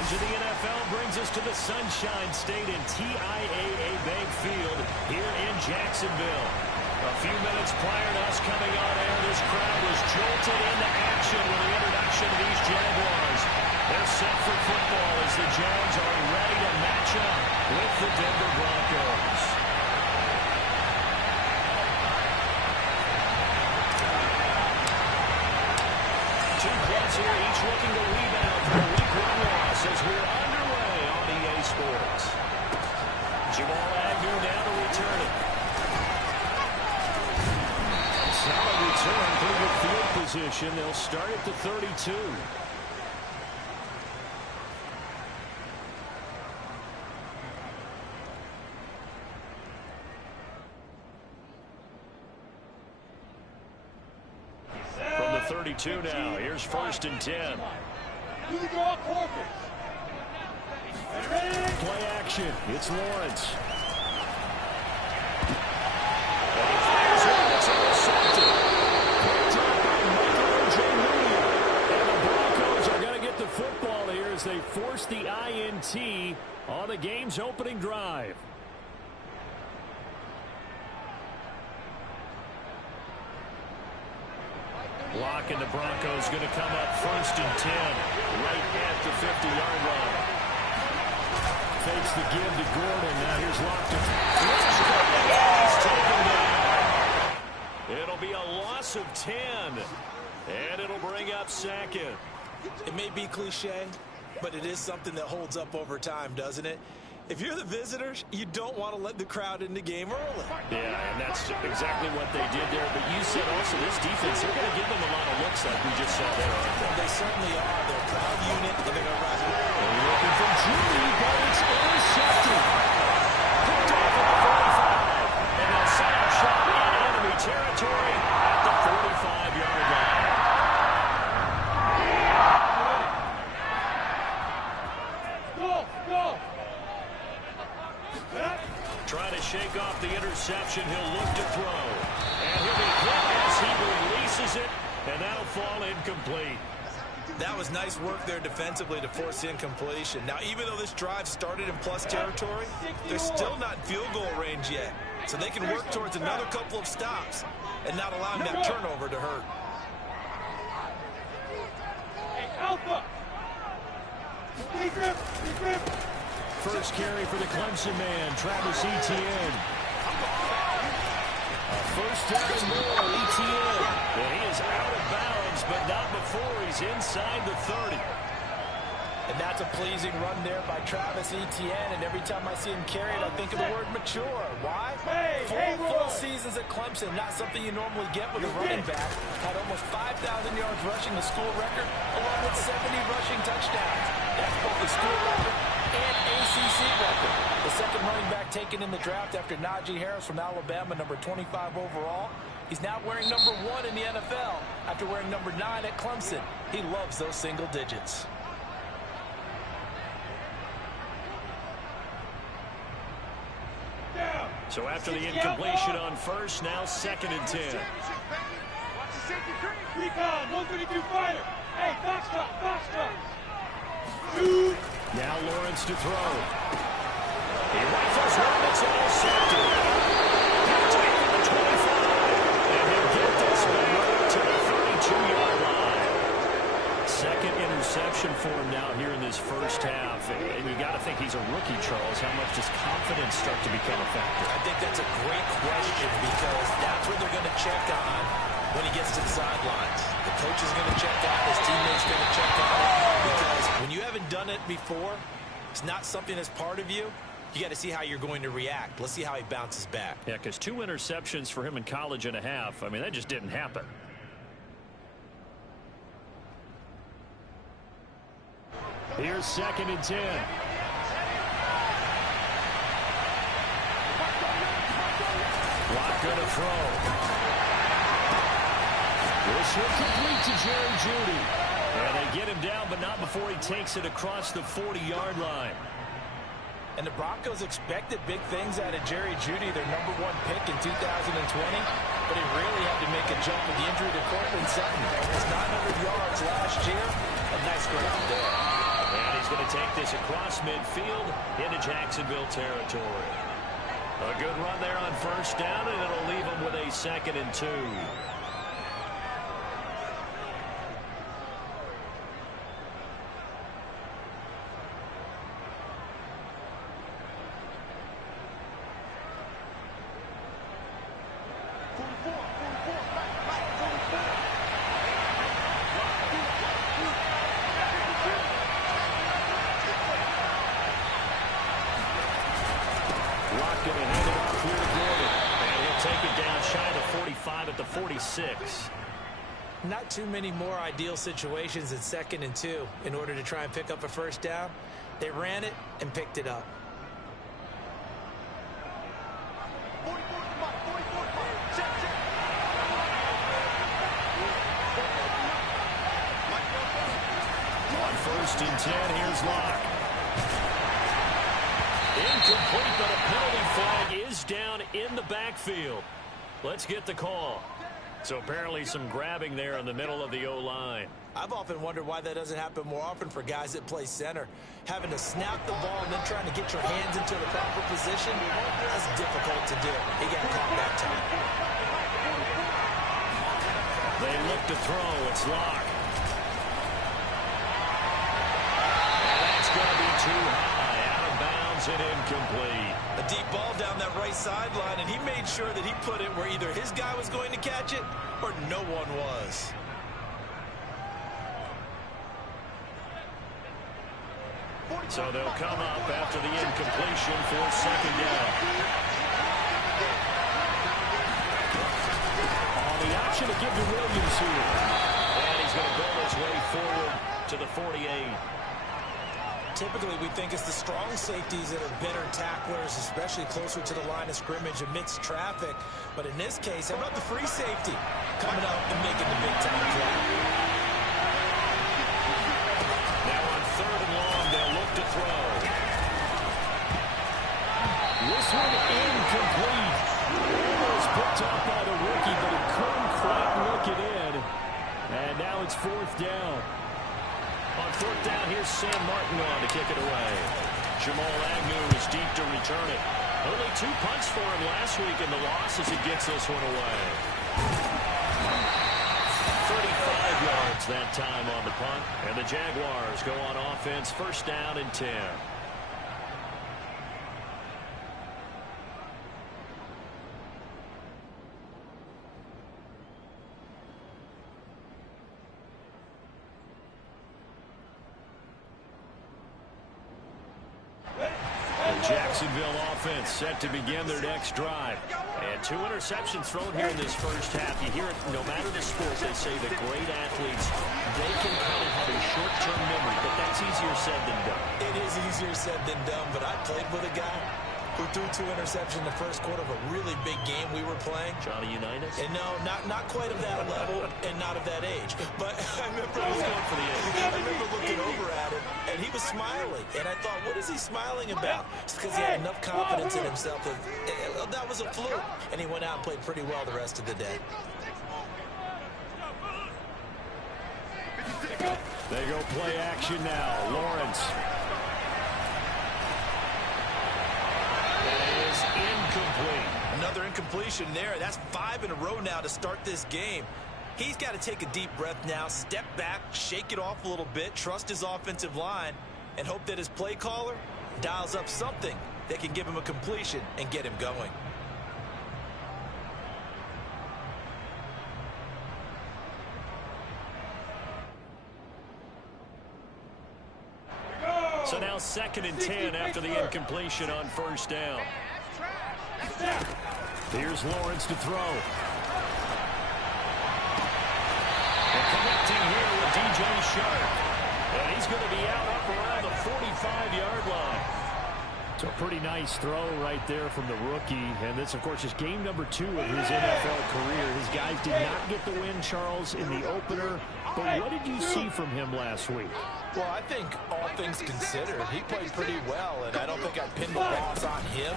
coverage of the NFL brings us to the Sunshine State and TIAA Bank Field here in Jacksonville. A few minutes prior to us coming on air, this crowd was jolted into action with the introduction of these Jaguars. They're set for football as the Jags are ready to match up with the Denver Broncos. Two clubs here, each looking to rebound from a Week 1 loss as we're underway on EA Sports. Jamal Agnew now to return it. Solid return, pretty good field position. They'll start at the 32. From the 32 now, here's 1st and 10. Play action, it's Lawrence. Football here as they force the INT on the game's opening drive. Block and the Broncos going to come up 1st and 10 right at the 50-yard line. Fakes the give to Gordon. Now here's Lockton. It'll be a loss of 10, and it'll bring up 2nd. It may be cliche, but it is something that holds up over time, doesn't it? If you're the visitors, you don't want to let the crowd in the game early. Yeah, and that's exactly what they did there. But you said also this defense, they're going to give them a lot of looks like we just saw there, aren't they? They certainly are. They're a proud unit, and they're going to rise. They're looking for Judy, but it's intercepted. Picked off at the 45. And they'll set up shot in enemy territory at the 45-yard line. Trying to shake off the interception. He'll look to throw. And he'll be hit as he releases it, and that'll fall incomplete. That was nice work there defensively to force incompletion. Now, even though this drive started in plus territory, they're still not in field goal range yet. So they can work towards another couple of stops and not allowing that turnover to hurt. Alpha! First carry for the Clemson man, Travis Etienne. First down and more, Etienne. And he is out of bounds, but not before he's inside the 30. And that's a pleasing run there by Travis Etienne. And every time I see him carry it, I think of the word mature. Why? Full seasons at Clemson, not something you normally get with a running back. Had almost 5,000 yards rushing, the school record, along with 70 rushing touchdowns. That's both the school record and ACC record. The second running back taken in the draft after Najee Harris from Alabama, number 25 overall. He's now wearing number 1 in the NFL after wearing number 9 at Clemson. He loves those single digits. So after the incompletion on first, now 2nd and 10. Recon, 132 fighter. Hey, box drop. Now Lawrence to throw. He rifles one, it's intercepted. Picked up at the 25. And he'll get this back to the 32-yard line. 2nd interception for him now here in this first half. And you got to think he's a rookie, Charles. How much does confidence start to become a factor? I think that's a great question because that's what they're going to check on when he gets to the sidelines. The coach is going to check on it. His teammates going to check on it. Because when you haven't done it before, it's not something that's part of you. You got to see how you're going to react. Let's see how he bounces back. Yeah, because 2 interceptions for him in college and a half. I mean, that just didn't happen. Here's 2nd and 10. Block gonna throw. This will complete to Jerry Jeudy. And they get him down, but not before he takes it across the 40-yard line. And the Broncos expected big things out of Jerry Jeudy, their number 1 pick in 2020. But he really had to make a jump with the injury to Cortland Sutton. Almost 900 yards last year. A nice grab there. And he's going to take this across midfield into Jacksonville territory. A good run there on first down, and it'll leave him with a 2nd and 2. Going to hand it off here to Gordon. And he'll take it down shy of 45 at the 46. Not too many more ideal situations in 2nd and 2 in order to try and pick up a first down. They ran it and picked it up. On 1st and 10, here's Locke. Incomplete, but a penalty flag is down in the backfield. Let's get the call. So apparently some grabbing there in the middle of the O-line. I've often wondered why that doesn't happen more often for guys that play center. Having to snap the ball and then trying to get your hands into the proper position, that's difficult to do. He got caught that time. They look to throw. It's Locke. And that's going to be too high. And incomplete. A deep ball down that right sideline, and he made sure that he put it where either his guy was going to catch it or no one was. So they'll come up after the incompletion for 2nd down. On the option to give to Williams here. And he's going to build his way forward to the 48. Typically, we think it's the strong safeties that are better tacklers, especially closer to the line of scrimmage amidst traffic. But in this case, how about the free safety coming out and making the big-time play? Now on 3rd and long, they'll look to throw. This one incomplete. Almost picked up by the rookie, but he couldn't quite look it in. And now it's 4th down. On 4th down, here's Sam Martin on to kick it away. Jamal Agnew is deep to return it. Only 2 punts for him last week in the loss as he gets this one away. 35 yards that time on the punt. And the Jaguars go on offense, 1st down and 10. Jacksonville offense set to begin their next drive. And 2 interceptions thrown here in this first half. You hear it, no matter the sport, they say that great athletes, they can kind of have a short-term memory, but that's easier said than done. It is easier said than done, but I played with a guy who threw 2 interceptions in the first quarter of a really big game we were playing. Johnny Unitas? And no, not quite of that level and not of that age. But I remember going for the age. I remember looking over at him, and he was smiling. And I thought, what is he smiling about? It's because he had enough confidence in himself that was a fluke. And he went out and played pretty well the rest of the day. They go play action now. Lawrence. Is incomplete. Another incompletion there. That's 5 in a row now to start this game. He's got to take a deep breath now, step back, shake it off a little bit, trust his offensive line, and hope that his play caller dials up something that can give him a completion and get him going. So now 2nd and 10 after the incompletion on 1st down. Here's Lawrence to throw. And connecting here with DJ Sharp. And he's going to be out up around the 45-yard line. So a pretty nice throw right there from the rookie. And this, of course, is game number 2 of his NFL career. His guys did not get the win, Charles, in the opener. But what did you see from him last week? Well, I think all things considered, he played pretty well, and I don't think I pinned the loss on him.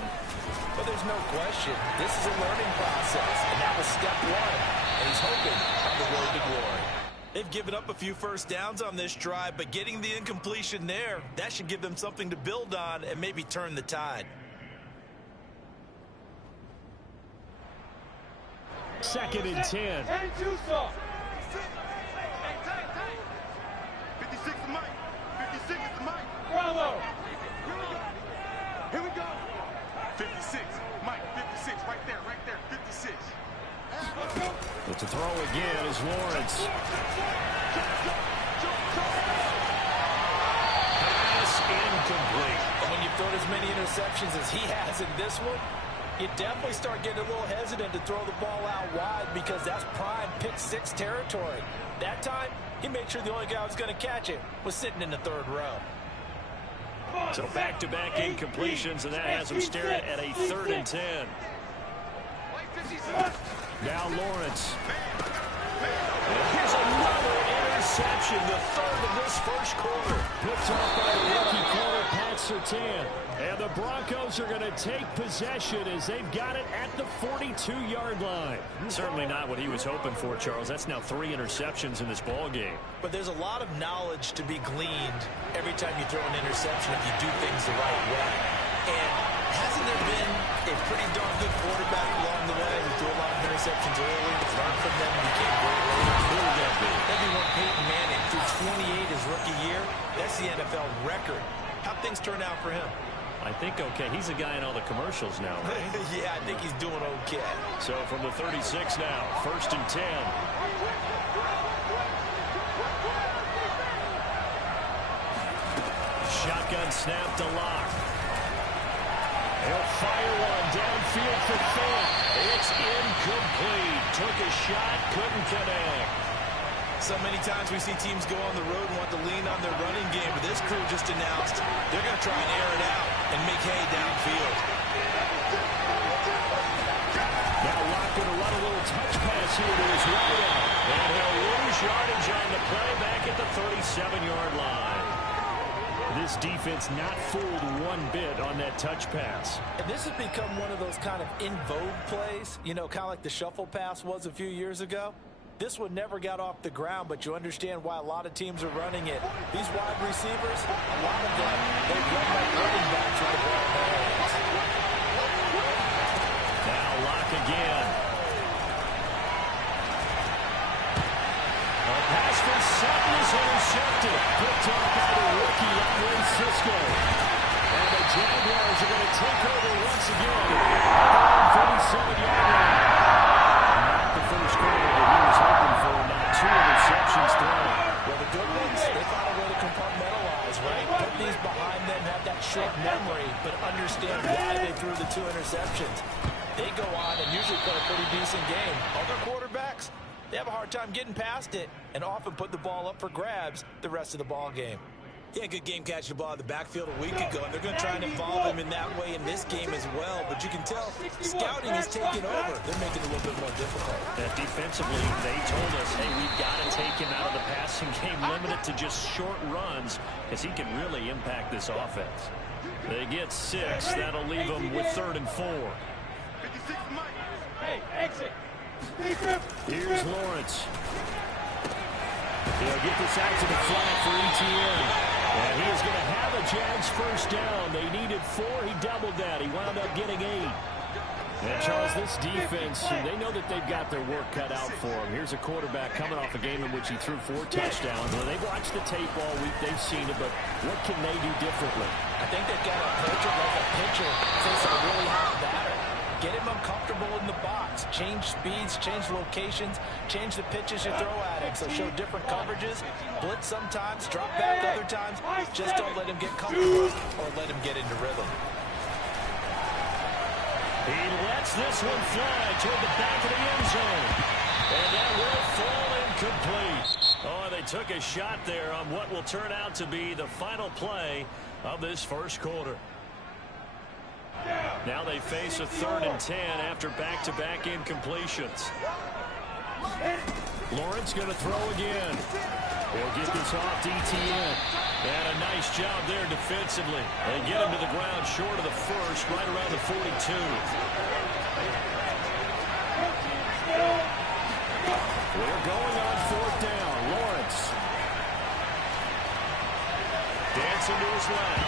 But there's no question, this is a learning process, and that was step 1, and he's hoping on the road to glory. They've given up a few first downs on this drive, but getting the incompletion there, that should give them something to build on and maybe turn the tide. Second and 10. 56 is Mike. 56 is Mike. Bravo. Here we go. 56. Mike, 56. Right there, 56. But to throw again is Lawrence. Pass incomplete. And when you've thrown as many interceptions as he has in this one, you definitely start getting a little hesitant to throw the ball out wide because that's prime pick six territory. That time, he made sure the only guy who was going to catch it was sitting in the third row. So back-to-back incompletions, and that has him staring at a 3rd and 10. Now Lawrence. And here's another interception, the 3rd of this first quarter. Picked off by the rookie corner, Pat Surtain. And the Broncos are going to take possession as they've got it at the 42-yard line. Certainly not what he was hoping for, Charles. That's now 3 interceptions in this ball game. But there's a lot of knowledge to be gleaned every time you throw an interception if you do things the right way. And hasn't there been a pretty darn good quarterback along the way who threw a lot of interceptions early, learned from them, and became great later? Who would that be? That'd be one Peyton Manning threw 28 his rookie year. That's the NFL record. How'd things turn out for him? I think okay. He's a guy in all the commercials now, right? Yeah, I think he's doing okay. So from the 36 now, 1st and 10. Shotgun snap to Locke. He'll fire one downfield for Fant. It's incomplete. Took a shot, couldn't connect. So many times we see teams go on the road and want to lean on their running game, but this crew just announced they're going to try and air it out and make hay downfield. Now Locke going to run a little touch pass here to his right out. And he'll lose yardage on the play back at the 37-yard line. This defense not fooled one bit on that touch pass. And this has become one of those kind of in vogue plays, you know, kind of like the shuffle pass was a few years ago. This one never got off the ground, but you understand why a lot of teams are running it. These wide receivers, a lot of them, they run like running backs with the ball in their hands. Now Locke again. A pass for Sutton is intercepted. Picked off by the rookie, Cisco. And the Jaguars are going to take over once again at the 37-yard line. Not the first quarter that he was hoping for. Now 2 interceptions thrown. Well, the good ones, they found a way to compartmentalize, right? Put these behind them, have that short memory, but understand why they threw the 2 interceptions. They go on and usually play a pretty decent game. Other quarterbacks, they have a hard time getting past it and often put the ball up for grabs the rest of the ball game. Yeah, good game catching the ball in the backfield a week ago, and they're going to try and involve him in that way in this game as well. But you can tell scouting is taking over. They're making it a little bit more difficult. Defensively, they told us, hey, we've got to take him out of the passing game, limit it to just short runs, because he can really impact this offense. They get 6. That'll leave them with 3rd and 4. 56 Mike. Hey, exit. Here's Lawrence. He'll get this out to the flat for ETN. And he is going to have a Jags first down. They needed 4. He doubled that. He wound up getting 8. And Charles, this defense, they know that they've got their work cut out for them. Here's a quarterback coming off a game in which he threw 4 touchdowns. Well, they've watched the tape all week. They've seen it, but what can they do differently? I think they've got to approach it like a pitcher facing a really hot batter. Get him uncomfortable in the box. Change speeds, change locations, change the pitches you throw at him. So show different coverages, blitz sometimes, drop back other times. Just don't let him get comfortable or let him get into rhythm. He lets this one fly toward the back of the end zone. And that will fall incomplete. Oh, they took a shot there on what will turn out to be the final play of this first quarter. Now they face a 3rd and 10 after back-to-back incompletions. Lawrence going to throw again. He'll get this off to ETN. And a nice job there defensively. They get him to the ground short of the first, right around the 42. We're going on 4th down. Lawrence Dancing to his left.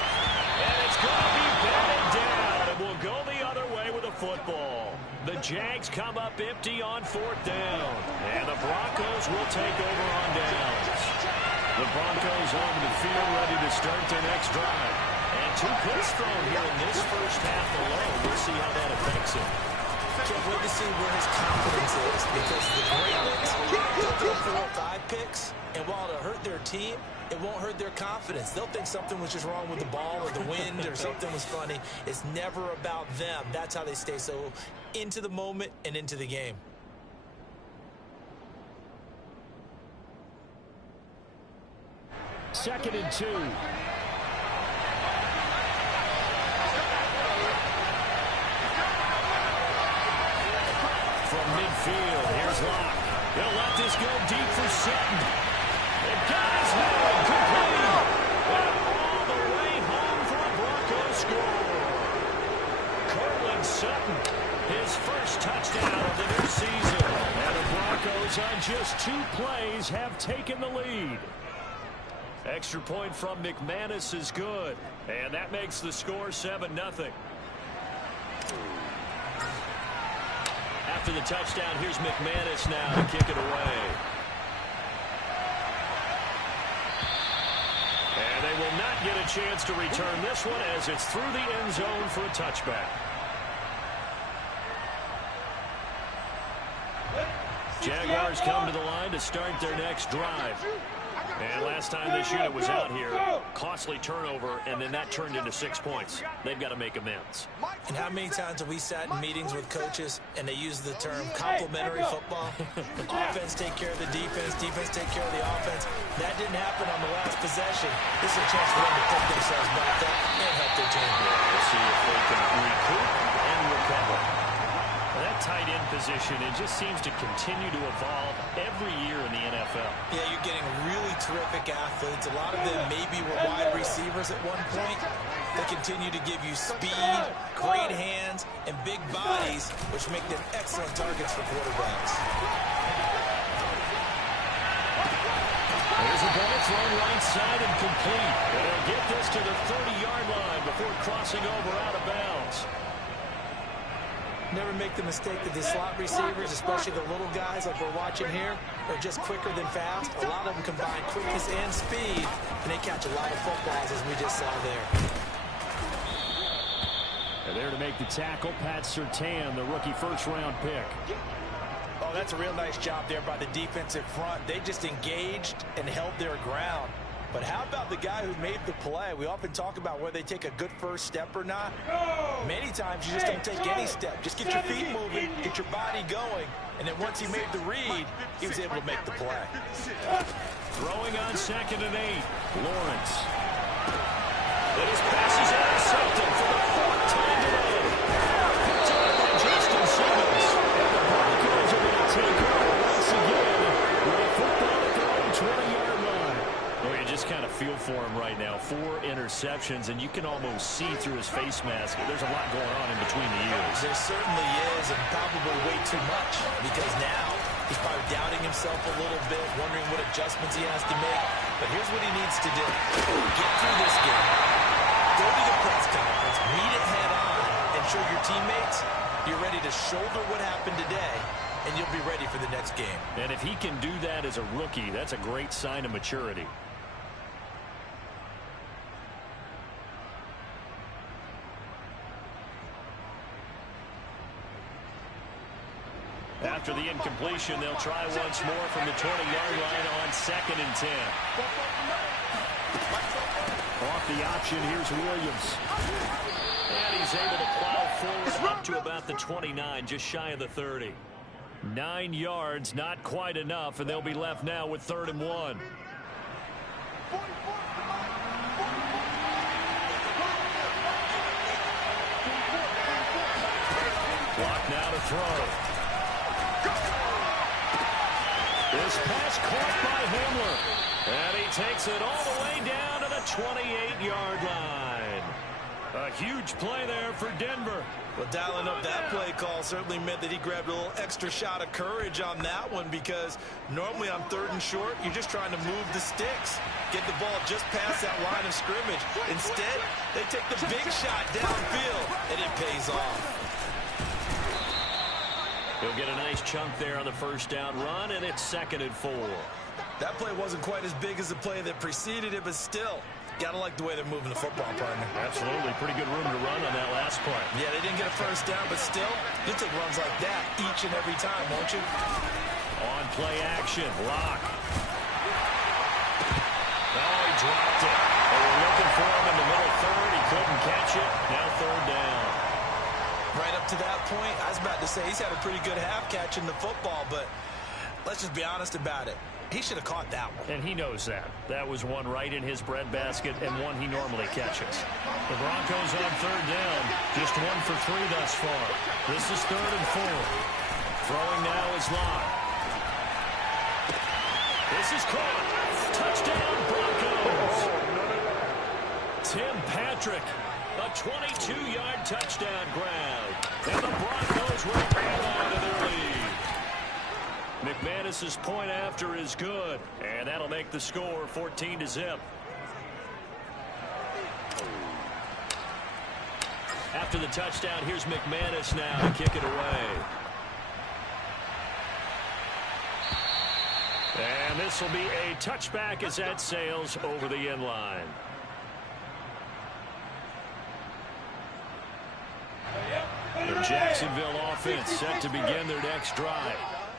And it's going to be batted down. And will go the other way with a football. The Jags come up empty on 4th down. And the Broncos will take over on downs. The Broncos on the field ready to start their next drive. And 2 picks thrown here in this first half alone. We'll see how that affects him. Can't wait to see where his confidence is, because the great ones, they'll go 4 or 5 picks, and while it'll hurt their team, it won't hurt their confidence. They'll think something was just wrong with the ball or the wind or something was funny. It's never about them. That's how they stay so into the moment and into the game. Second and 2. From midfield, here's Locke. He'll let this go deep for Sutton. The guy's now complete. And all the way home for a Broncos score. Cortland Sutton, his first touchdown of the new season. And the Broncos on just 2 plays have taken the lead. Extra point from McManus is good. And that makes the score 7-0. After the touchdown, here's McManus now to kick it away. And they will not get a chance to return this one as it's through the end zone for a touchback. Jaguars come to the line to start their next drive. And last time this unit was out here, costly turnover, and then that turned into 6 points. They've got to make amends. And how many times have we sat in meetings with coaches and they use the term complementary football? Offense take care of the defense, defense take care of the offense. That didn't happen on the last possession. This is a chance for them to pick themselves back up and help their team. We'll see if they can recoup and recover. That tight end position, it just seems to continue to evolve every year in the NFL. Yeah, you're getting really terrific athletes. A lot of them maybe were wide receivers at one point. They continue to give you speed, great hands, and big bodies, which make them excellent targets for quarterbacks. There's a ball thrown right side and complete. And they'll get this to the 30-yard line before crossing over out of bounds. Never make the mistake that the slot receivers, especially the little guys like we're watching here, are just quicker than fast. A lot of them combine quickness and speed, and they catch a lot of footballs, as we just saw there. And there to make the tackle, Pat Surtain, the rookie first-round pick. Oh, that's a real nice job there by the defensive front. They just engaged and held their ground. But how about the guy who made the play? We often talk about whether they take a good first step or not. Many times you just don't take any step. Just get your feet moving, get your body going, and then once he made the read, he was able to make the play. Throwing on 2nd and 8, Lawrence. And his pass is intercepted for the 4th time today. Picked up by Justin Simmons. And the Broncos are going to take over once again with a football at their own 20-yard line. Well, you just kind of feel for him right now. 4 interceptions, and you can almost see through his face mask. There's a lot going on in between the ears. There certainly is, and probably way too much, because now he's probably doubting himself a little bit, wondering what adjustments he has to make. But here's what he needs to do. Get through this game. Go to the press conference, meet it head on, and show your teammates you're ready to shoulder what happened today, and you'll be ready for the next game. And if he can do that as a rookie, that's a great sign of maturity. After the incompletion, they'll try once more from the 20-yard line on 2nd and 10. Off the option, here's Williams. And he's able to plow forward up to about the 29, just shy of the 30. 9 yards, not quite enough, and they'll be left now with 3rd and 1. Clock now to throw. This pass caught by Hamler. And he takes it all the way down to the 28-yard line. A huge play there for Denver. Well, dialing up that play call certainly meant that he grabbed a little extra shot of courage on that one, because normally on 3rd and short, you're just trying to move the sticks, get the ball just past that line of scrimmage. Instead, they take the big shot downfield, and it pays off. He'll get a nice chunk there on the first down run, and it's 2nd and 4. That play wasn't quite as big as the play that preceded it, but still, gotta like the way they're moving the football, partner. Absolutely. Pretty good room to run on that last play. Yeah, they didn't get a first down, but still, you'll take runs like that each and every time, won't you? On play action, Lock. Oh, he dropped it. They were looking for him in the middle 3rd. He couldn't catch it. Now 3rd down. Right up to that point, I was about to say he's had a pretty good half catching the football, but let's just be honest about it. He should have caught that one. And he knows that. That was one right in his breadbasket and one he normally catches. The Broncos on 3rd down. Just 1 for 3 thus far. This is 3rd and 4. Throwing now is Locke. This is caught. Touchdown, Broncos. Tim Patrick. A 22-yard touchdown grab. And the Broncos will hang on to their lead. McManus's point after is good, and that'll make the score 14-0. After the touchdown, here's McManus now to kick it away. And this will be a touchback as that sails over the end line. The Jacksonville offense set to begin their next drive.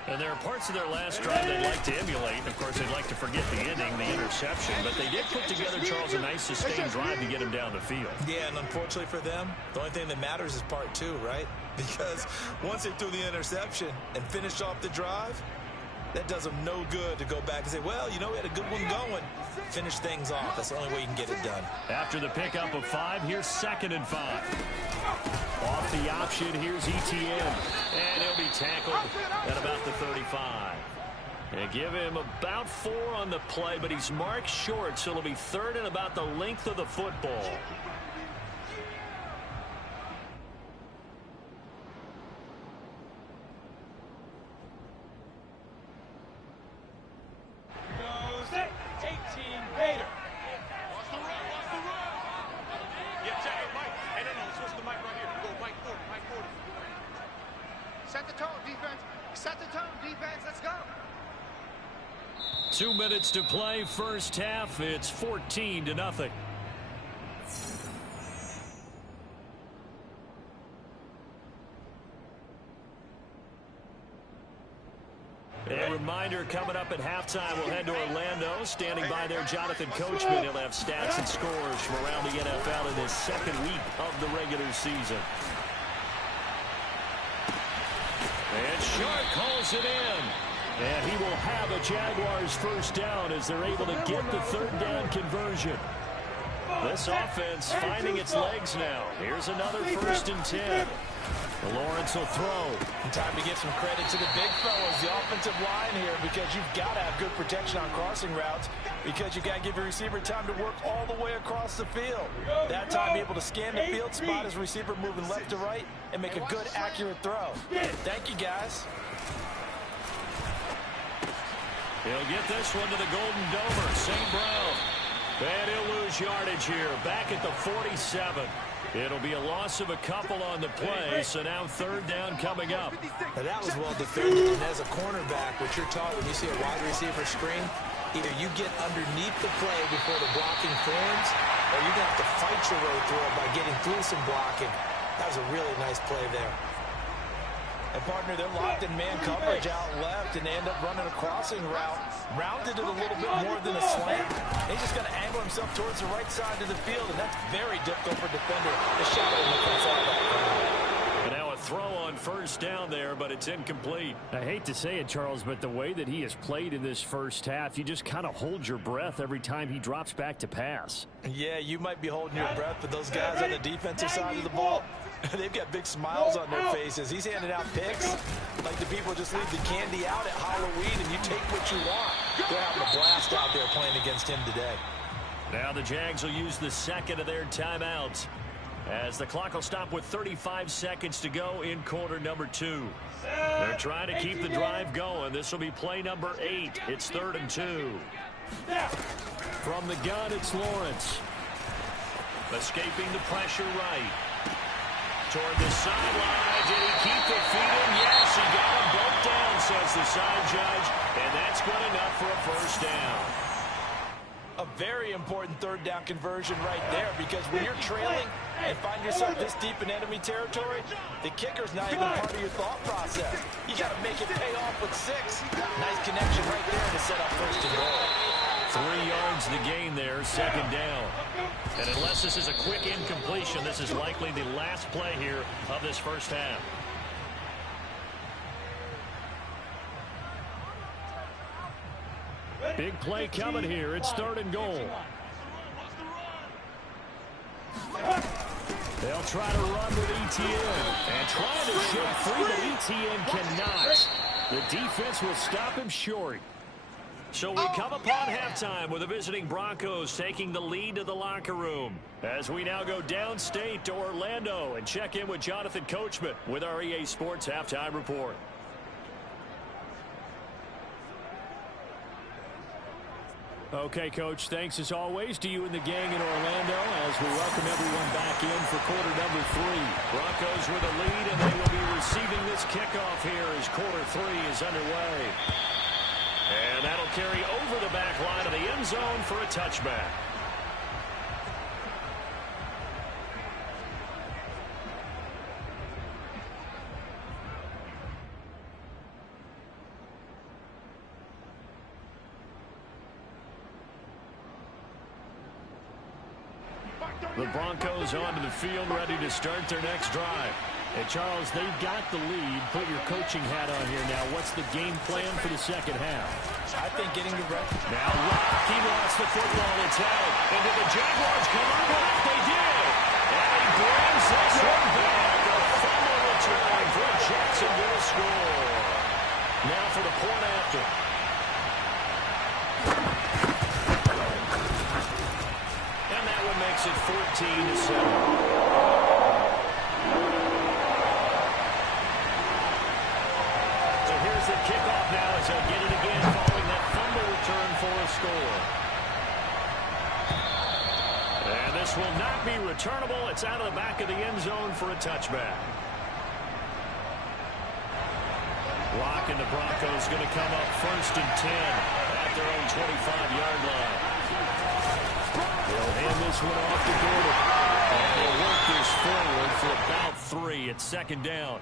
And there are parts of their last drive they'd like to emulate. Of course, they'd like to forget the ending, the interception. But they did put together, Charles, a nice sustained drive to get him down the field. Yeah, and unfortunately for them, the only thing that matters is part 2, right? Because once they threw the interception and finished off the drive, that does them no good to go back and say, well, you know, we had a good one going. Finish things off. That's the only way you can get it done. After the pickup of 5, here's 2nd and 5. Off the option, here's ETN. And he'll be tackled at about the 35. And give him about 4 on the play, but he's marked short, so it'll be 3rd and about the length of the football. Set the tone, defense. Set the tone, defense. Let's go. 2 minutes to play, first half. It's 14-0. A reminder, coming up at halftime, we'll head to Orlando. Standing by there, Jonathan Coachman. He'll have stats and scores from around the NFL in his 2nd week of the regular season. And Sharp calls it in. And he will have a Jaguars first down as they're able to get the 3rd down conversion. This offense finding its legs now. Here's another 1st and 10. Lawrence will throw. And time to give some credit to the big fellas, the offensive line here, because you've got to have good protection on crossing routes, because you've got to give your receiver time to work all the way across the field. That time, be able to scan the field, spot his receiver moving left to right, and make a good, accurate throw. Thank you, guys. He'll get this one to the Golden Domer, St. Brown. And he'll lose yardage here, back at the 47. It'll be a loss of a couple on the play, so now 3rd down coming up. Now that was well defended, and as a cornerback, what you're taught when you see a wide receiver screen, either you get underneath the play before the blocking forms, or you're going to have to fight your way through it by getting through some blocking. That was a really nice play there. And, partner, they're locked in man coverage out left, and they end up running a crossing route. Rounded it a little bit more than a slant. He's just going to angle himself towards the right side of the field, and that's very difficult for a defender to shadow him across all that. And now a throw on 1st down there, but it's incomplete. I hate to say it, Charles, but the way that he has played in this first half, you just kind of hold your breath every time he drops back to pass. Yeah, you might be holding your breath, but those guys on the defensive side of the ball, they've got big smiles on their faces. He's handing out picks like the people just leave the candy out at Halloween and you take what you want. They're having a blast out there playing against him today. Now the Jags will use the 2nd of their timeouts. as the clock will stop with 35 seconds to go in quarter number 2. They're trying to keep the drive going. This will be play number 8. It's 3rd and 2. From the gun, it's Lawrence. Escaping the pressure right. Toward the sideline. Did he keep the feet in? Yes, he got them both down, says the side judge. And that's good enough for a first down. A very important 3rd down conversion right there, because when you're trailing and find yourself this deep in enemy territory, the kicker's not even part of your thought process. You got to make it pay off with 6. Nice connection right there to set up 1st and goal. 3 yards the gain there, 2nd down. And unless this is a quick incompletion, this is likely the last play here of this first half. Big play coming here. It's 3rd and goal. They'll try to run with ETN. And trying to shake free, but ETN cannot. The defense will stop him short. So we come upon halftime with the visiting Broncos taking the lead to the locker room. As we now go downstate to Orlando and check in with Jonathan Coachman with our EA Sports Halftime Report. Okay, Coach, thanks as always to you and the gang in Orlando as we welcome everyone back in for quarter number 3. Broncos with a lead, and they will be receiving this kickoff here as quarter 3 is underway. And that'll carry over the back line of the end zone for a touchback. The Broncos onto the field, ready to start their next drive. Hey, Charles, they've got the lead. Put your coaching hat on here now. What's the game plan for the second half? I think getting the rep. Now Rock, he lost the football. It's held. And did the Jaguars come up with it? They did. And he brings this one back. A fumble return for a Jacksonville score. Now for the point after. And that one makes it 14-7. The kickoff now as they'll get it again following that fumble return for a score. And this will not be returnable. It's out of the back of the end zone for a touchback. Lock and the Broncos going to come up 1st and 10 at their own 25-yard line. They'll hand this one off to Gordon. And they'll work this forward for about 3. It's 2nd down.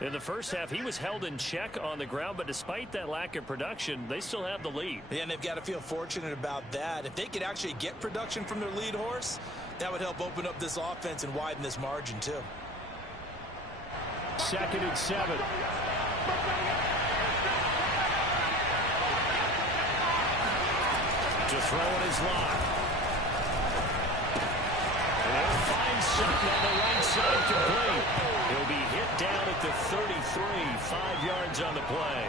In the first half, he was held in check on the ground, but despite that lack of production, they still have the lead. Yeah, and they've got to feel fortunate about that. If they could actually get production from their lead horse, that would help open up this offense and widen this margin, too. 2nd and 7. To throw in his line. They'll find something on the right side complete. He'll be hit down at the 33, 5 yards on the play.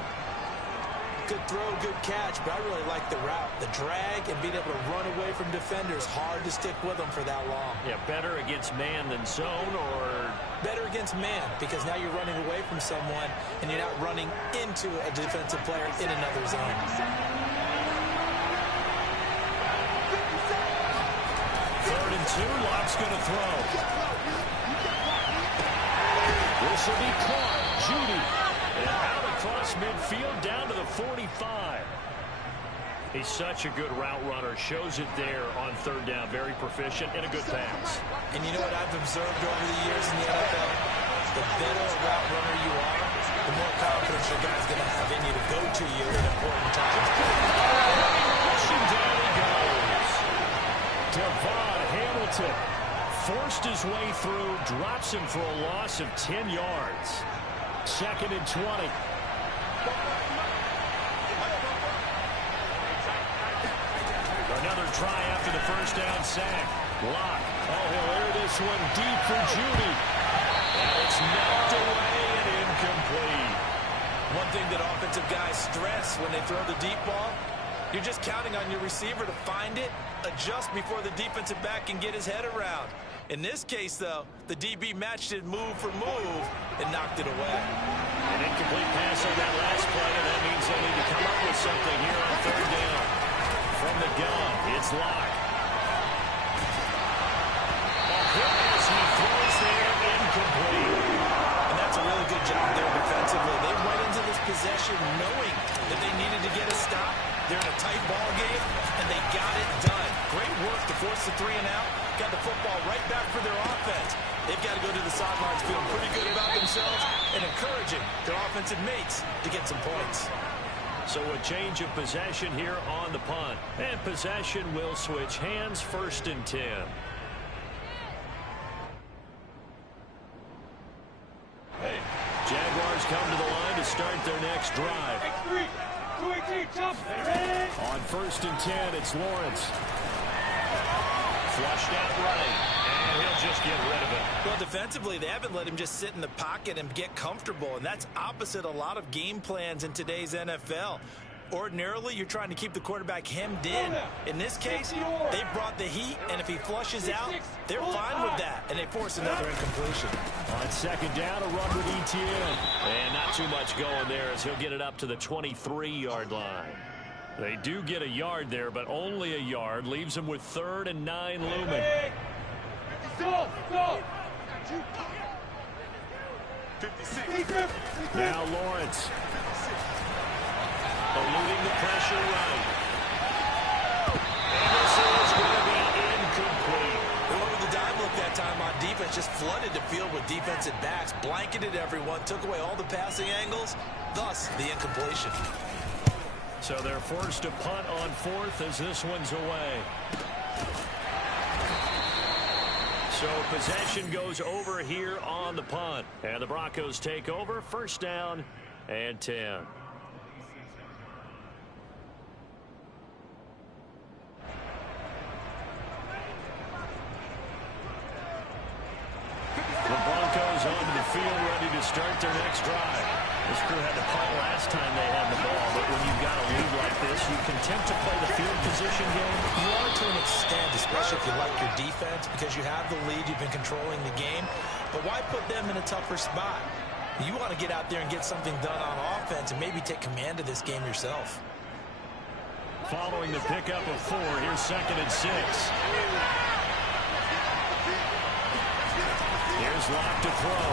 Good throw, good catch, but I really like the route. The drag and being able to run away from defenders, hard to stick with them for that long. Yeah, better against man than zone, or? Better against man, because now you're running away from someone and you're not running into a defensive player in another zone. 3rd and 2, Lock's going to throw. This will be caught. Judy. And out across midfield down to the 45. He's such a good route runner. Shows it there on 3rd down. Very proficient and a good pass. And you know what I've observed over the years in the NFL? The better a route runner you are, the more confidence your guy's going to have in you to go to you at important times. Rushing down he goes. Devon Hamilton forced his way through, drops him for a loss of 10 yards. 2nd and 20. Another try after the first down sack. Lock. Oh, he'll air this one deep for Judy. And it's knocked away and incomplete. One thing that offensive guys stress when they throw the deep ball, You're just counting on your receiver to find it, adjust before the defensive back can get his head around. In this case, though, the DB matched it move for move and knocked it away. An incomplete pass on that last play, and that means they need to come up with something here on third down. From the gun, it's Locke. As he throws there, incomplete. And that's a really good job there defensively. They went into this possession knowing that they needed to get a stop. They're in a tight ball game, and they got it done. Great work to force the 3 and out. Got the football right back for their offense. They've got to go to the sidelines feeling pretty good about themselves and encouraging their offensive mates to get some points. So a change of possession here on the punt. And possession will switch hands, 1st and 10. Jaguars come to the line to start their next drive. On 1st and 10, it's Lawrence. Flushed out running, and he'll just get rid of it. Well, defensively, they haven't let him just sit in the pocket and get comfortable, and that's opposite a lot of game plans in today's NFL. Ordinarily, you're trying to keep the quarterback hemmed in. In this case, they brought the heat, and if he flushes out, they're fine with that, and they force another incompletion. On 2nd down, a run with ETN. And not too much going there as he'll get it up to the 23-yard line. They do get a yard there, but only a yard. Leaves them with 3rd and 9 looming. Go! 56. Now Lawrence. Eluding the pressure right. And this is going to be incomplete. They went with the dime look that time on defense. Just flooded the field with defensive backs. Blanketed everyone. Took away all the passing angles. Thus, the incompletion. So they're forced to punt on 4th as this one's away. So possession goes over here on the punt. And the Broncos take over, 1st down and 10. The Broncos onto the field ready to start their next drive. This crew had to punt last time they had the ball, but when you've got a lead like this, you content to play the field position game? You are to an extent, especially if you like your defense, because you have the lead, you've been controlling the game. But why put them in a tougher spot? You want to get out there and get something done on offense and maybe take command of this game yourself. Following the pickup of 4, here's 2nd and 6. Here's Locke to throw.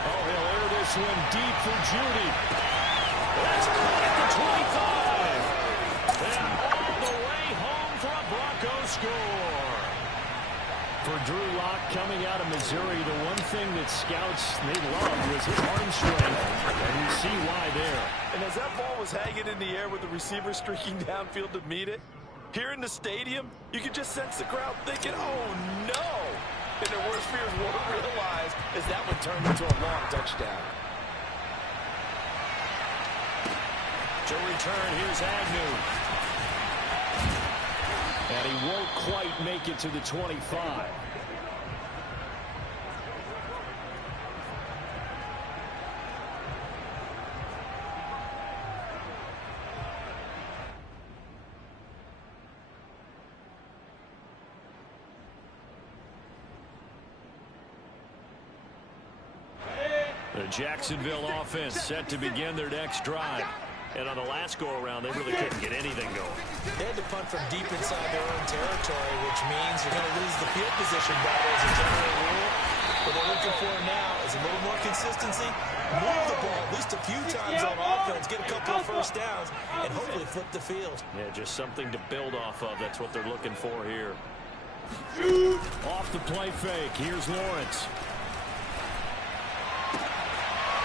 Oh, he'll air this one deep for Judy. That's caught at the 25. And all the way home for a Broncos score. For Drew Locke coming out of Missouri, the one thing that scouts they loved was his arm strength, and we see why there. And as that ball was hanging in the air with the receiver streaking downfield to meet it, here in the stadium, you could just sense the crowd thinking, oh, no. And their worst fears won't realize as that one turned into a long touchdown. To return, here's Agnew. And he won't quite make it to the 25. The Jacksonville offense set to begin their next drive. And on the last go-around, they really couldn't get anything going. They had to punt from deep inside their own territory, which means you're going to lose the field position battle as a general rule. What they're looking for now is a little more consistency, move the ball at least a few times on offense, get a couple of 1st downs, and hopefully flip the field. Yeah, just something to build off of. That's what they're looking for here. Off the play fake. Here's Lawrence.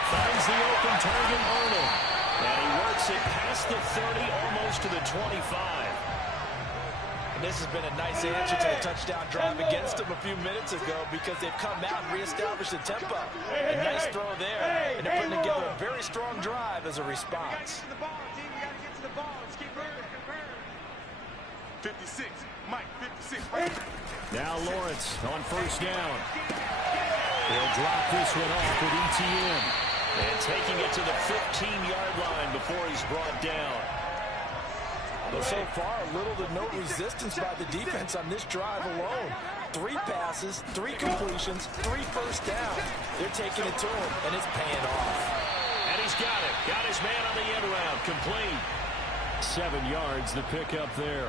Finds the open target, Arnold. And he works it past the 30, almost to the 25. And this has been a nice answer to the touchdown drive against them a few minutes ago because they've come out and reestablished the tempo. A nice throw there. And they're putting together a very strong drive as a response. 56. Mike, 56. Right. Now Lawrence on 1st down. He'll drop this one off with ETN. And taking it to the 15-yard line before he's brought down. But so far, little to no resistance by the defense on this drive alone. 3 passes, 3 completions, 3 first downs. They're taking it to him, and it's paying off. And he's got it. Got his man on the end route. Complete. 7 yards, the pickup there.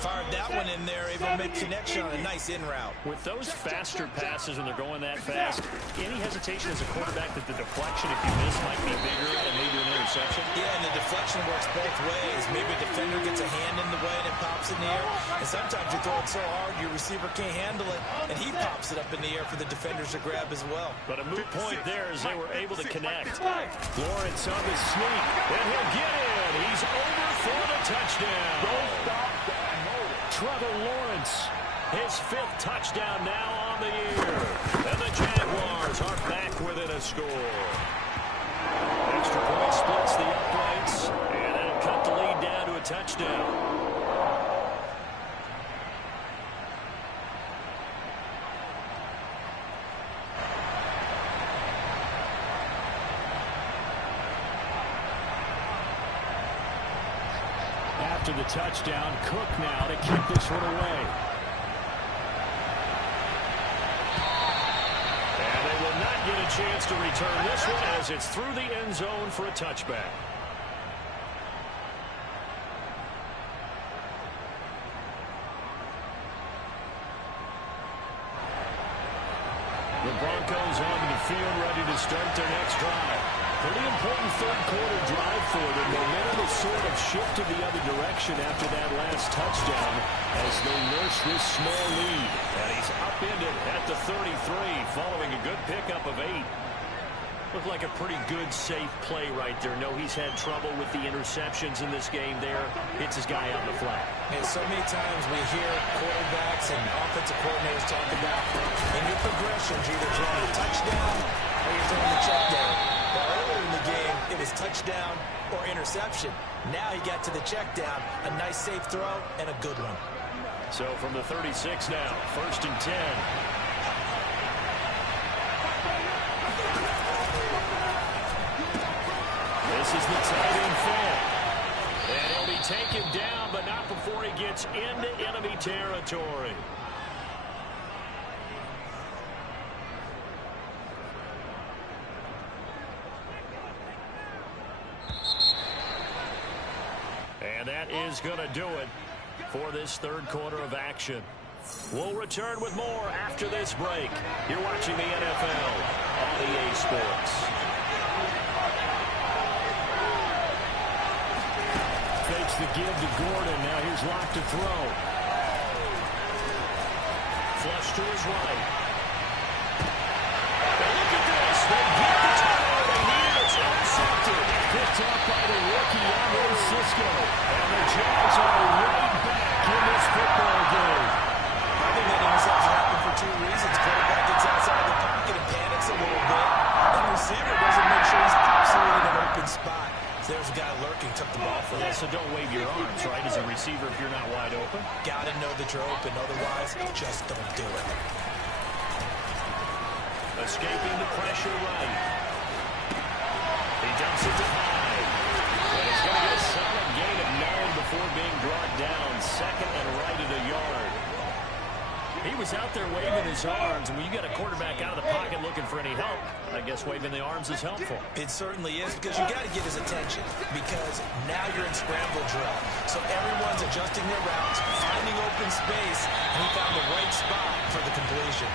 Fired that one in there, able to make connection on a nice in route. With those faster passes when they're going that fast, any hesitation as a quarterback that the deflection, if you miss, might be bigger and maybe an interception? Yeah, and the deflection works both ways. Maybe a defender gets a hand in the way and it pops in the air. And sometimes you throw it so hard your receiver can't handle it, and he pops it up in the air for the defenders to grab as well. But a moot point there as they were able to connect. Lawrence on the sneak, and he'll get in. He's over for the touchdown. Don't stop that. Trevor Lawrence, his 5th touchdown now on the year. And the Jaguars are back within a score. Extra point splits the uprights, and it'll cut the lead down to a touchdown. After the touchdown, Cook now to kick this one away. And they will not get a chance to return this one as it's through the end zone for a touchback. The Broncos onto the field, ready to start their next drive. Pretty important third-quarter drive for them. Momentum has sort of shifted the other direction after that last touchdown as they nurse this small lead. And he's upended at the 33 following a good pickup of 8. Looked like a pretty good, safe play right there. No, he's had trouble with the interceptions in this game there. Hits his guy out in the flat. And so many times we hear quarterbacks and offensive coordinators talk about in your progressions, you're either throwing a touchdown or you're throwing the check down. But earlier in the game, it was touchdown or interception. Now he got to the check down, a nice safe throw, and a good one. So from the 36 now, 1st and 10. This is the tight end fan. And he'll be taken down, but not before he gets into enemy territory. And that is going to do it for this third quarter of action. We'll return with more after this break. You're watching the NFL on EA Sports. Fakes the give to Gordon. Now here's Locke to throw. Flush to his right. And look at this. They get the turnover they need. It's intercepted. Picked up by the rookie, Andre Cisco. And the Jags are right back in this football game. I think that interception happened for 2 reasons. Quarterback gets outside the pocket and panics a little bit. And the receiver doesn't make sure he's absolutely in an open spot. So there's a guy lurking, took the ball from him. Yeah, so don't wave your arms, right, as a receiver if you're not wide open. Got to know that you're open. Otherwise, just don't do it. Escaping the pressure right. He dumps it to high. And he's going to get a solid gain of 9 before being brought down. 2nd and right at a yard. He was out there waving his arms, and when you got a quarterback out of the pocket looking for any help, I guess waving the arms is helpful. It certainly is, because you got to get his attention, because now you're in scramble drill. So everyone's adjusting their routes, finding open space, and he found the right spot for the completion.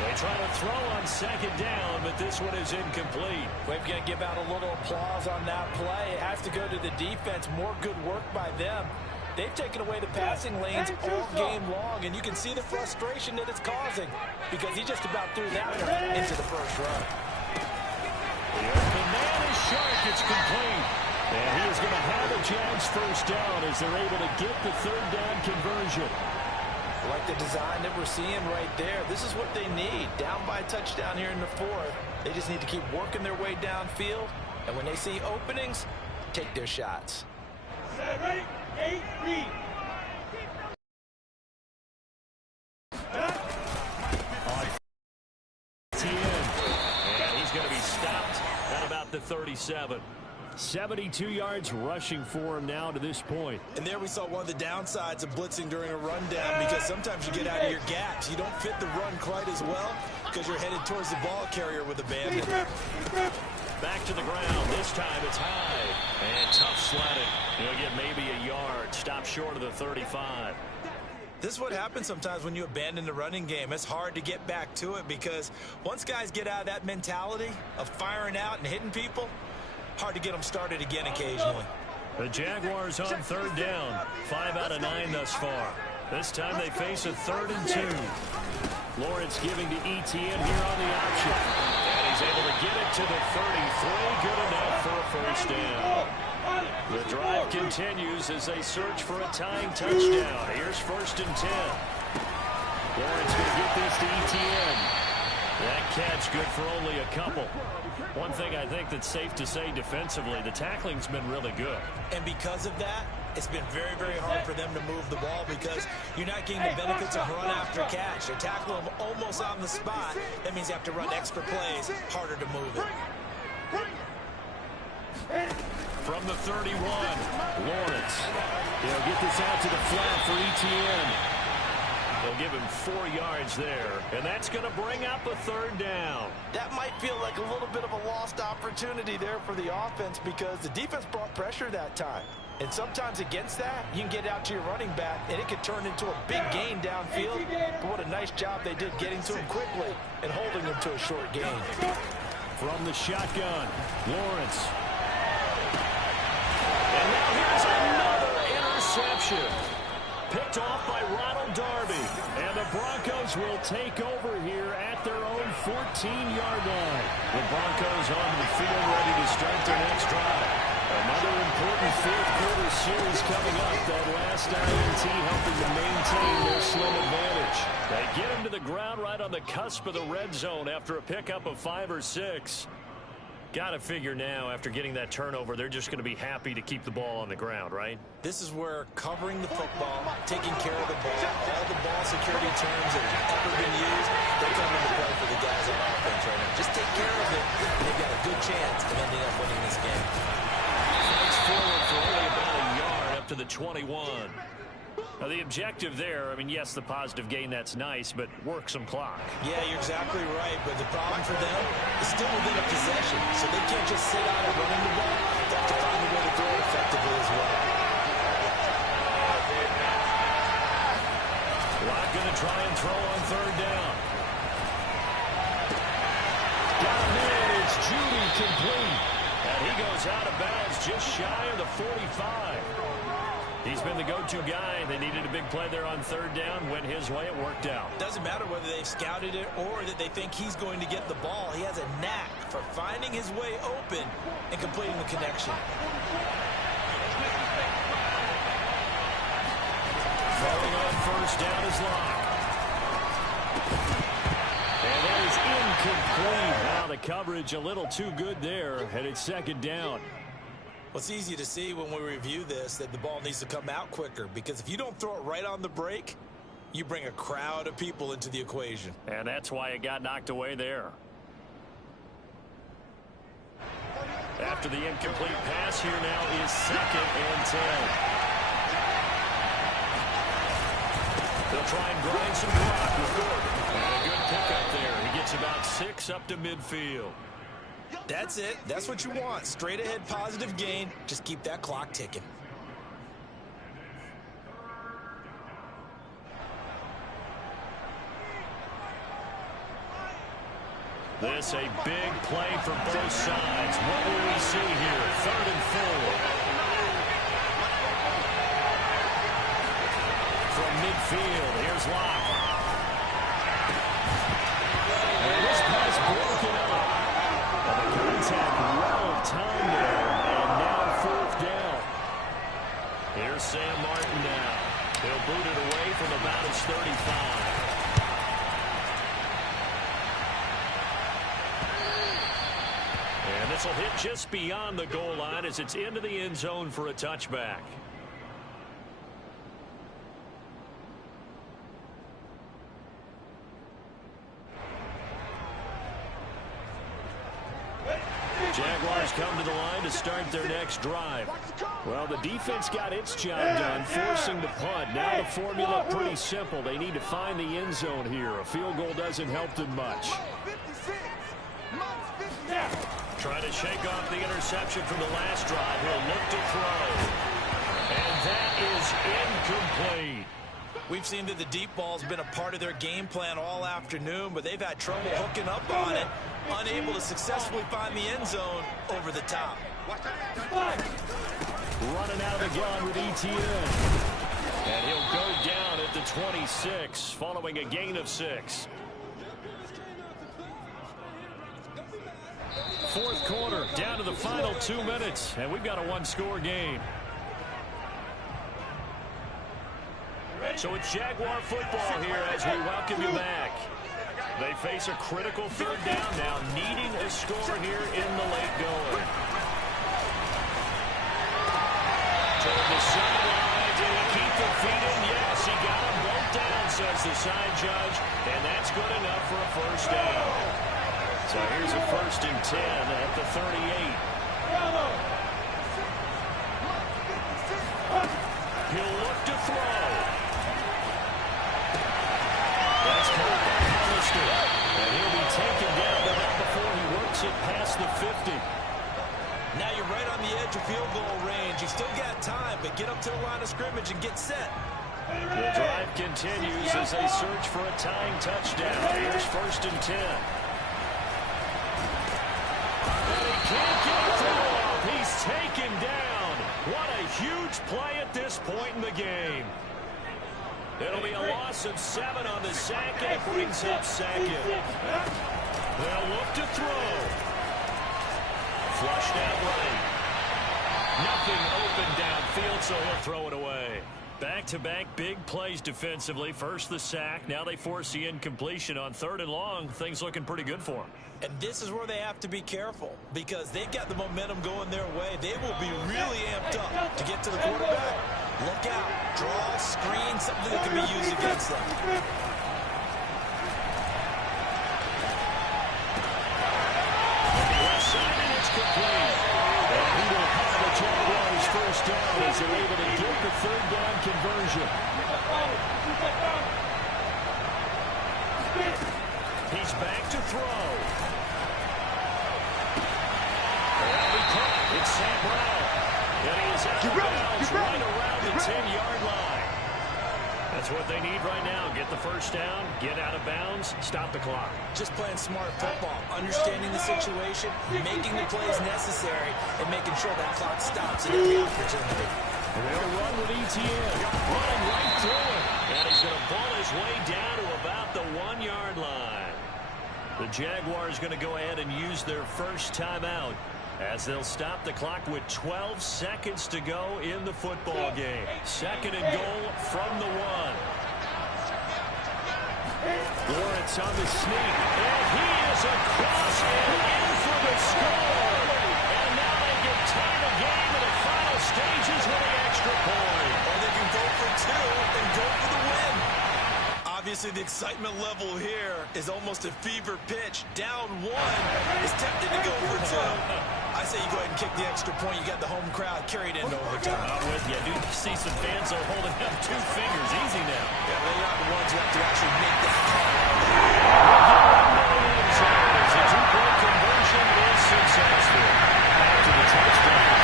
They try to throw on 2nd down, but this one is incomplete. We've got to give out a little applause on that play. It has to go to the defense. More good work by them. They've taken away the passing lanes all game long, and you can see the frustration that it's causing, because he just about threw that one into the first run. The open man is sharp. It's complete. And he is going to have a Jags first down as they're able to get the 3rd down conversion. Like the design that we're seeing right there, this is what they need. Down by a touchdown here in the 4th. They just need to keep working their way downfield, and when they see openings, take their shots. 7, 8, read. And he's going to be stopped at about the 37. 72 yards rushing for him now to this point. And there we saw one of the downsides of blitzing during a rundown, because sometimes you get out of your gaps. You don't fit the run quite as well because you're headed towards the ball carrier with abandon. Back to the ground. This time it's high. And tough sledding. He'll get maybe a yard. Stop short of the 35. This is what happens sometimes when you abandon the running game. It's hard to get back to it because once guys get out of that mentality of firing out and hitting people, hard to get them started again occasionally. The Jaguars on third down. 5 out of 9 thus far. This time they face a 3rd and 2. Lawrence giving to Etienne here on the option. And he's able to get it to the 33. Good enough for a first down. The drive continues as they search for a tying touchdown. Here's 1st and 10. Lawrence going to get this to Etienne. That catch good for only a couple. One thing I think that's safe to say defensively, the tackling's been really good. And because of that, it's been very, very hard for them to move the ball because you're not getting the benefits of run after catch. They're tackling them almost on the spot. That means you have to run extra plays, harder to move it. From the 31, Lawrence. He'll get this out to the flat for Etienne. They'll give him 4 yards there, and that's going to bring up a 3rd down. That might feel like a little bit of a lost opportunity there for the offense because the defense brought pressure that time. And sometimes against that, you can get out to your running back, and it could turn into a big gain downfield. But what a nice job they did getting to him quickly and holding him to a short gain. From the shotgun, Lawrence. And now here's another interception. Picked off by Ronald Darby. And the Broncos will take over here at their own 14-yard line. The Broncos onto the field ready to start their next drive. Another important 4th quarter series coming up. That last INT helping to maintain their slim advantage. They get him to the ground right on the cusp of the red zone after a pickup of 5 or 6. Got to figure now, after getting that turnover, they're just going to be happy to keep the ball on the ground, right? This is where covering the football, taking care of the ball, all the ball security terms that have ever been used, they come into play for the guys on offense right now. Just take care of it, and they've got a good chance of ending up winning this game. Fights forward for only about a yard up to the 21. Now, the objective there, I mean, yes, the positive gain, that's nice, but work some clock. Yeah, you're exactly right, but the problem for them is still within a possession, so they can't just sit out and running the ball. They have to find a way to throw it effectively as well. Locke going to try and throw on 3rd down. Got him in, it's Judy complete. And he goes out of bounds just shy of the 45. He's been the go-to guy. They needed a big play there on 3rd down. Went his way. It worked out. Doesn't matter whether they've scouted it or that they think he's going to get the ball. He has a knack for finding his way open and completing the connection. Throwing on 1st down is Locke. And that is incomplete. Now the coverage a little too good there. And it's 2nd down. Well, it's easy to see when we review this that the ball needs to come out quicker because if you don't throw it right on the break, you bring a crowd of people into the equation. And that's why it got knocked away there. After the incomplete pass, here now is 2nd and 10. They'll try and grind some clock with Gordon. And a good pickup there. He gets about 6 up to midfield. That's it. That's what you want. Straight ahead positive gain. Just keep that clock ticking. This a big play for both sides. What will we see here? 3rd and 4. From midfield, here's Locke. And this pass broken up. The contact well timed there, and now 4th down. Here's Sam Martin now. He'll boot it away from about his 35. And this will hit just beyond the goal line as it's into the end zone for a touchback. Jaguars come to the line to start their next drive. Well, the defense got its job done, forcing the punt. Now the formula pretty simple. They need to find the end zone here. A field goal doesn't help them much. Trying to shake off the interception from the last drive. He'll look to throw. And that is incomplete. We've seen that the deep ball's been a part of their game plan all afternoon, but they've had trouble hooking up on it, unable to successfully find the end zone over the top. Running out of the gun with ETN. And he'll go down at the 26, following a gain of 6. Fourth quarter, down to the final 2 minutes, and we've got a one-score game. So it's Jaguar football here as we welcome you back. They face a critical third down now, needing a score here in the late going. Toward the sideline, did he keep the feet in? Yes, he got them both down, says the side judge, and that's good enough for a first down. So here's a 1st and 10 at the 38. He'll look to throw. That's caught by Hollister. And he'll be taken down, but not before he works it past the 50. Now you're right on the edge of field goal range. You still got time, but get up to the line of scrimmage and get set. The drive continues as they search for a tying touchdown. Here's 1st and 10. And he can't get a throw off. He's taken down. What a huge play at this point in the game. It'll be a loss of 7 on the sack, and it brings up 2nd. They'll look to throw. Flushed out right. Nothing open downfield, so he'll throw it away. Back-to-back big plays defensively. First the sack. Now they force the incompletion on 3rd and long. Things looking pretty good for them. And this is where they have to be careful because they've got the momentum going their way. They will be really amped up to get to the quarterback. Look out. Draw, screen, something that can be used against them. Left side, and it's complete. And he will have the Jaguars first down as they're able to get the 3rd down conversion. He's back to throw. It's Sam Brown. And he is out of bounds right around the 10-yard line. That's what they need right now. Get the first down, get out of bounds, stop the clock. Just playing smart football, understanding the situation, making the plays necessary, and making sure that clock stops at every opportunity. They'll run with ETN, running right through it. And he's going to pull his way down to about the 1-yard line. The Jaguars going to go ahead and use their first timeout, as they'll stop the clock with 12 seconds to go in the football game. 2nd and goal from the 1. Lawrence on the sneak, and he is across and in for the score. And now they can tie the game in the final stages with the extra point. Or they can go for 2 and go for the win. Obviously, the excitement level here is almost a fever pitch. Down 1 is tempted to go for 2. I say you go ahead and kick the extra point. You got the home crowd carried into overtime. I'm with you. I do see some fans are holding up 2 fingers. Easy now. Yeah, they are the ones who have to actually make that call. The 2-point conversion is successful. After the touchdown,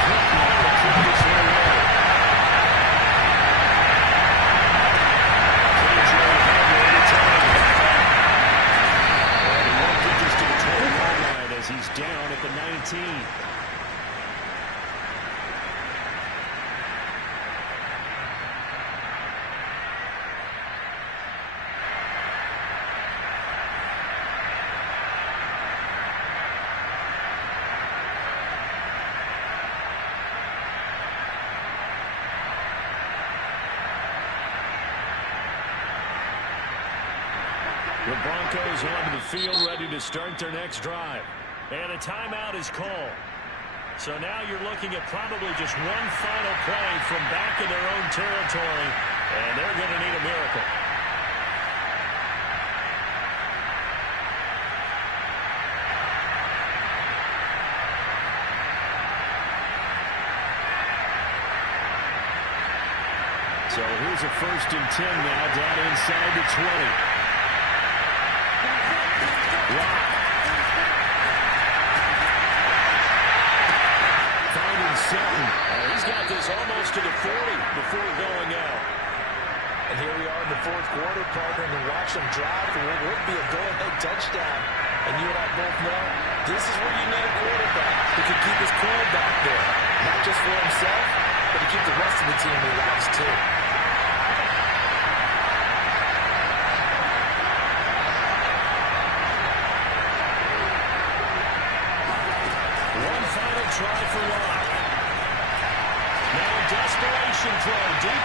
he's down at the 19. The Broncos onto the field, ready to start their next drive. And a timeout is called. So now you're looking at probably just one final play from back in their own territory, and they're going to need a miracle. a 1st and 10 now, down inside the 20. Wow. Finding Sutton. He's got this almost to the 40 before going out. And here we are in the 4th quarter, partner, and watch them drive for what would be a go-ahead touchdown. And you and I both know this is where you need a quarterback who can keep his cool back there. Not just for himself, but to keep the rest of the team relaxed too. One final try for Locke. Now a desperation throw deep